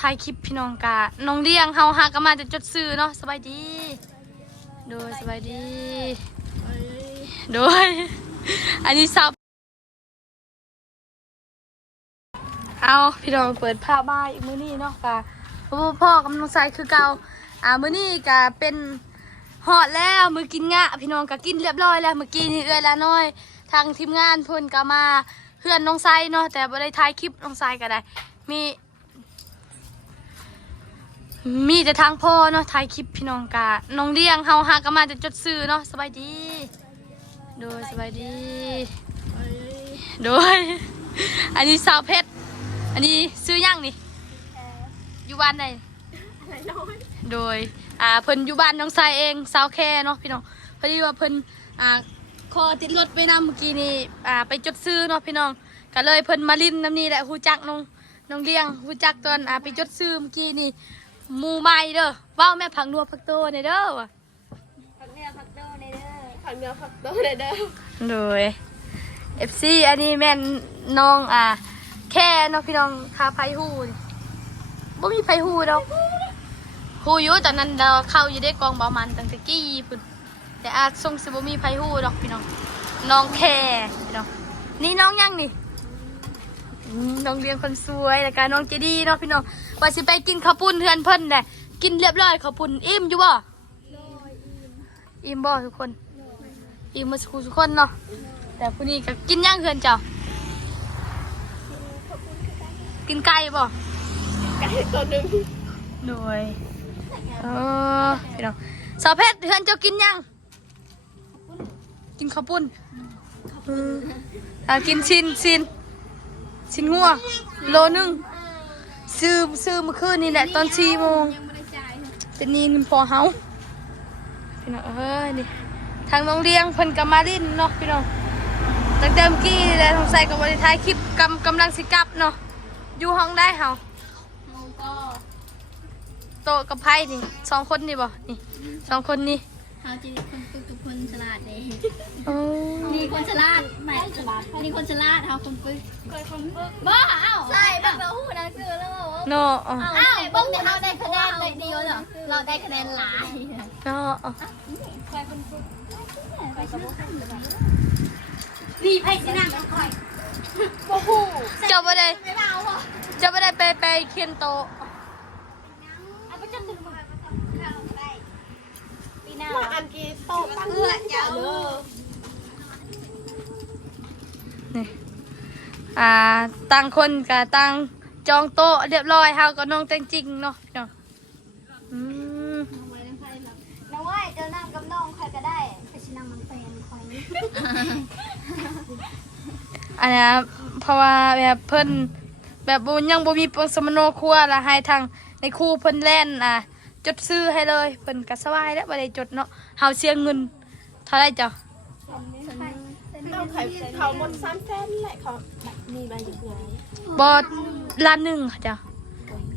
ถ่ายคลิปพี่น้องกะน้องเลี้ยงเฮาหากะมาจะจดซื้อเนาะสบายดีโดยสบายดีโดยอันนี้ซับเอาพี่น้องเปิดภาพมาอีกมื้อนี้เนาะกะพ่อกำลังใส่คือเก่ามื้อนี้กะเป็นฮอดแล้วมื้อกินงะพี่น้องกะกินเรียบร้อยแล้วเมื่อกี้นี่เอื้อยละน้อยทางทีมงานเพิ่นกะมาเพื่อนน้องไซเนาะแต่บ่ได้ถ่ายคลิปน้องไซก็ได้มีแต่ทางพ่อเนาะถ่ายคลิปพี่น้องกะน้องเลี้ยงเฮาหากะมาจะจดซื้อเนาะสบายดีโดยสบายดีโดยอันนี้สาวเพชรอันนี้ซื้อยังนี่อยู่บ้านใดโดยเพิ่นอยู่บ้านน้องไซเองสาวแค่เนาะพี่น้องพอดีว่าเพิ่นคอติดรถไปนำเมื่อกี้นี่ไปจดซื้อเนาะพี่น้องก็เลยเพิ่นมาลิ้นน้ำนี่แหละฮู้จักน้องเลี้ยงฮู้จักตอนไปจดซื้อเมื่อกี้นี่หมู่ใหม่เด้อว้าวแม่ผักนัวผักโตในเด้อผักเนื้อผักโตในเด้อผักเนื้อผักโตในเด้อโดย FC อันนี้แม่นน้องแค่น้องพี่น้องคาไผฮู้บ่มีไผฮู้ดอกฮู้อยู่ตอนนั้นเราเข้าอยู่ได้กองบ่มันตั้งแต่กี้พุ่นแต่ส่งสิบ่มีไผฮู้ดอกพี่น้องน้องแค่พี่น้องนี่น้องยังนี่น้องเลี้ยงคนสวยแล้วก็น้องเจดีเนาะพี่น้องว่าสิไปกินข้าวปุ้นเฮือนเพิ่นแหละกินเรียบร้อยข้าวปุ้นอิ่มอยู่บ่อิ่มบ่ทุกคนอิ่มมาทุกคนเนาะแต่ผู้นี้ก็กินย่างเฮือนเจ้ากินไก่บ่ไก่ตัวนึงโดยพี่น้องสาวเพชรเฮือนเจ้ากินย่างกินข้าวปุ้นกินชิ้นงัวโลนึงซื้อเมื่อคืนนี่แหละตอน4 โมงเป็นนี่เงินพอเฮาพี่น้องนี่ทางน้องเลี้ยงเพิ่นกับมาลินเนาะพี่น้องตั้งแต่เมื่อกี้นี่แหละสงสัยกับบริท้ายคลิปกำลังสิกลับเนาะอยู่ห้องได้เฮาโตะกับไพ่นี่2 คนนี่บ่นี่2 คนนี่เฮาจะคนฝึกกับคนฉลาดเด้นี่คนฉลาดไม่ฉลาดนี่คนฉลาดเฮาคนฝึกบ่ใช่แบบเราฮู้หนังสือแล้วเนาะบ่แต่เฮาได้คะแนนเลยเดียวเหรอเราได้คะแนนหลายเนาะใครคนฝึกนี่ไผสินั่งคอยบ่ฮู้เจ้าบ่ได้ไปเขียนโตะมาอันกี้โตตั้งเพื่อนเจ้านี่ต่างคนกับต่างจองโต๊ะเรียบร้อยเฮาก็น้องแต่งจริงเนาะเนาะน้องว่าเจ้านั่งกับน้องใครก็ได้ใครสินั่งมันแฟนคอยอันนี้เพราะว่าแบบเพิ่นแบบยังบ่มีปงสมโนครัวละให้ทางในครูเพิ่นแล่นจดซื้อให้เลยเพิ่นก็สบายแล้วบ่ได้จดเนาะเฮาเสียเงินเท่าไหร่จ้ะน้องเขาหมด3 แสนแหละเขามีมาอยู่ไหนบ่ล้านหนึ่งค่ะจ้ะ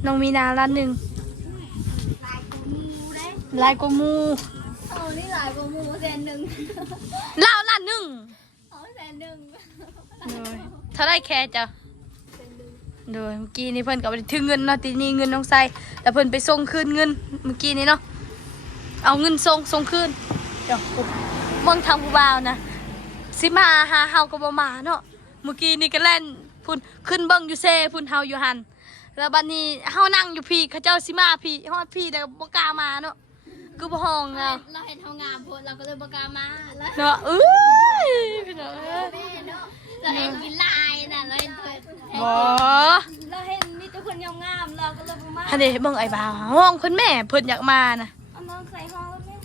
น้องมีนาล้านหนึ่งหลายกว่าหมู่นี่หลายกว่าหมู่100,000ลาวล้านหนึ่ง100,000เท่าไหร่แค่จ้ะโดยเมื่อกี้นี่เพิ่นก็บ่ได้ถึงเงินเนาะทีนี้เงินน้องไซแต่เพิ่นไปส่งคืนเงินเมื่อกี้นี้เนาะเอาเงินส่งคืนเดี๋ยวเบิ่งทางผู้บ่าวนะสิมาหาเฮาก็บ่มาเนาะเมื่อกี้นี่ก็แล่นพุ่นขึ้นเบิ่งอยู่เซพุ่นเฮาอยู่หั่นแล้วบัดนี้เฮานั่งอยู่พี่เขาเจ้าสิมาพี่ฮอดพี่แต่บ่กล้ามาเนาะคือบ่ห้องเราเห็นเฮางามพุ่นเราก็เลยบ่กล้ามาเนาะพี่น้องเราเห็นกินลายน่ะเราเห็นบ่เราเห็นมีแต่คนงามๆเราก็เลยบ่มาอันนี้เบิ่งไอ้บ่าวห้องเพิ่นแม่เพิ่นอยากมานะเอาน้องใส่ห้องแล้วแม่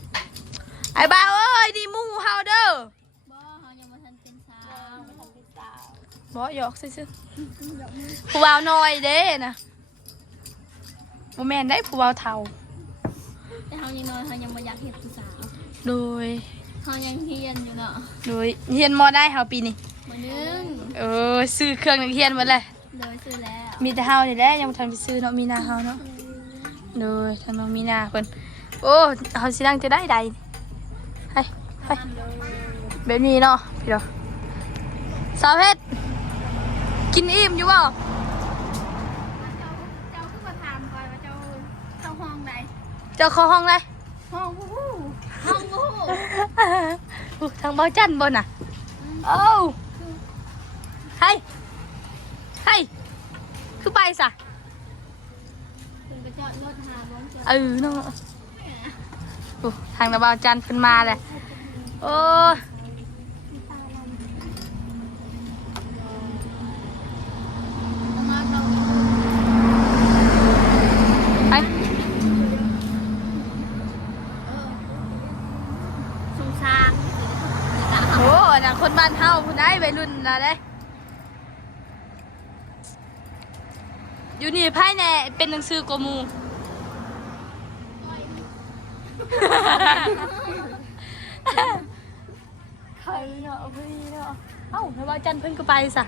ไอ้บ่าวเอ้ยนี่หมู่เฮาเด้อบ่เฮายังบ่ทันเป็นสาวบ่หยอกซื่อๆผู้บ่าวน้อยเด้นะบ่แม่นได้ผู้บ่าวเฒ่าแต่เฮายังน้อยเฮายังบ่อยากเฮ็ดผู้สาวโดยเฮายังเรียนอยู่เนาะโดยเรียนม.ได้เฮาปีนี้บ่นึงซื้อเครื่องนักเรียนหมดเลยโดยซื้อแล้วมีแต่เฮานี่แหละยังบ่ทันไปซื้อเนาะมีนาเฮาเนาะโดยทางน้องมีนาเพิ่นโอ้เฮาสินั่งจะได้ใดไปแบบนี้เนาะพี่น้องสาวเพชรกินอิ่มอยู่บ่เจ้าคือมาถาม ห้องไหน เจ้าเข้าห้องเลย ห้องผู้ห้องผู้ ทางเบาจันบนน่ะโอ้ให้คือไปซะ คุณไปจอดรถหาบ้องเจ้า เนาะทางเบาจันขึ้นมาเลยโอ้ไป สงสาร โอ้น่ะคนบ้านเฮาผู้ใดวัยรุ่นน่ะเด้อยู่นี่ภายในเป็นหนังสือกว่าหมู่ ใครเนาะพี่เนาะเอ้าแล้วว่าจันเพิ่นก็ไปซะ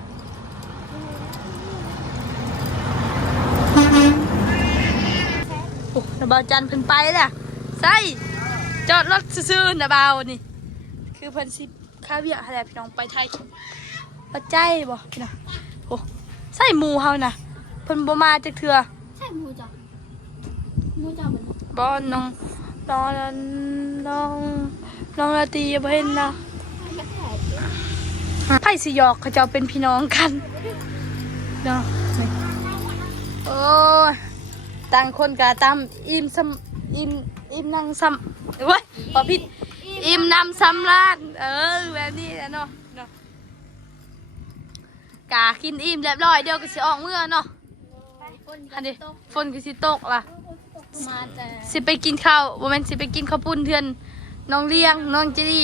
โอ้แล้วบ่าวจันเพิ่นไปแหละใส่จอดรถซื่อๆนะบ่าวนี่คือเพิ่นสิข้าวเวียกอะไรพี่น้องไปไทยปัจจัยบ่พี่น้องโอ้ใส่หมู่เฮานะเพิ่นบ่มาจักเทื่อ ใช่มูจ้ะมูจ้ะมัน บ่น้องละตีบ่เห็นนะไผสิหยอกเขาเจ้าเป็นพี่น้องกันเนาะนี่โอ้ยต่างคนก็ตามอิ่มนั่งซ้ำเว้ยบ่ผิดอิ่มนำซ้ำร้านแบบนี้แหละเนาะกะกินอิ่มเรียบร้อยเดี๋ยวก็สิออกเมื่อเนาะอันนี้ฝนก็สิตกล่ะ มาแต่ สิไปกินข้าวบ่แม่นสิไปกินข้าวปุ้นเทือนน้องเลี้ยงน้องเจดี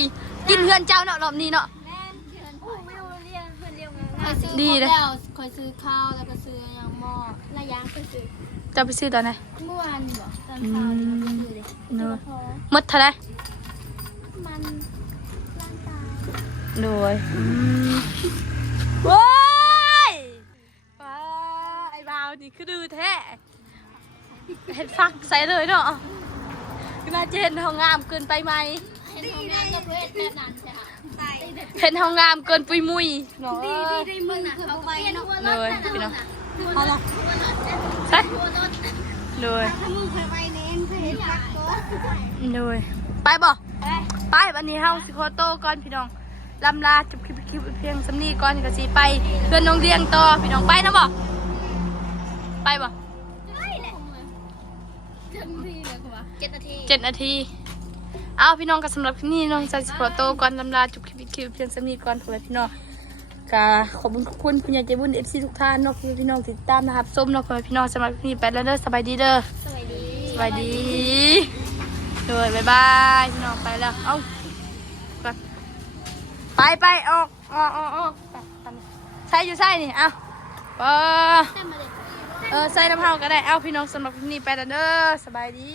กินเทือนเจ้าเนาะรอบนี้เนาะ แม่เพื่อนไม่รู้เรียนเพื่อนเรียนงาน ดีเลย คอยซื้อข้าวแล้วก็ซื้ออย่างหม้อระยางไปซื้อ จะไปซื้อตอนไหน เมื่อวานบอกตอนเช้านี่มันซื้อเลย เนาะ พอ หมดเท่าไหร่ มันร่างกาย โดยโว้ยป้าไอ้บ่าวนี่คือดื้อแท้เห็นฟักใส่เลยเนาะคือน่าจะเห็นห้องงามเกินไปไหม เห็นของงานก็เพื่อนแบบนั้นใช่ค่ะใช่ เห็นห้องงามเกินปุยมุยเนาะ ได้มึงนะเขาไปเปลี่ยนหัวรถ เลยพี่น้องเอาละ หัวรถ ใส่ หัวรถ โดย ถ้ามึงเคยไปเน้นเคยเห็นปักโต๊ะ โดยไปบ่ไปวันนี้เฮาสิขอโตวก่อนพี่น้องลำลาจบคลิปเพียงสำนีก่อนก็สิไปเพื่อนน้องเลี้ยงต่อพี่น้องไปนะบ่ไปบ่ ไม่แหละ7 นาทีเลยกว่า7 นาที 7 นาทีเอาพี่น้องก็สำหรับคลิปนี้น้องจะขอโตวก่อนลำลาจบคลิปเพียงสำนีก่อนเพื่อพี่น้องก็ขอบคุณผู้ใหญ่ใจบุญ FC ทุกท่านเนาะคือพี่น้องติดตามนะครับส้มเนาะเพื่อพี่น้องสำหรับคลิปนี้ไปแล้วเด้อสบายดีเด้อ สวัสดี สบายดีโดยบ๊ายบายพี่น้องไปแล้วเอาไปออกไปใส่อยู่ใส่นี่เอาแต่มาเลย ใส่น้ำเผาก็ได้เอาพี่น้องสำหรับคลิปนี้ไปแล้วเด้อสบายดี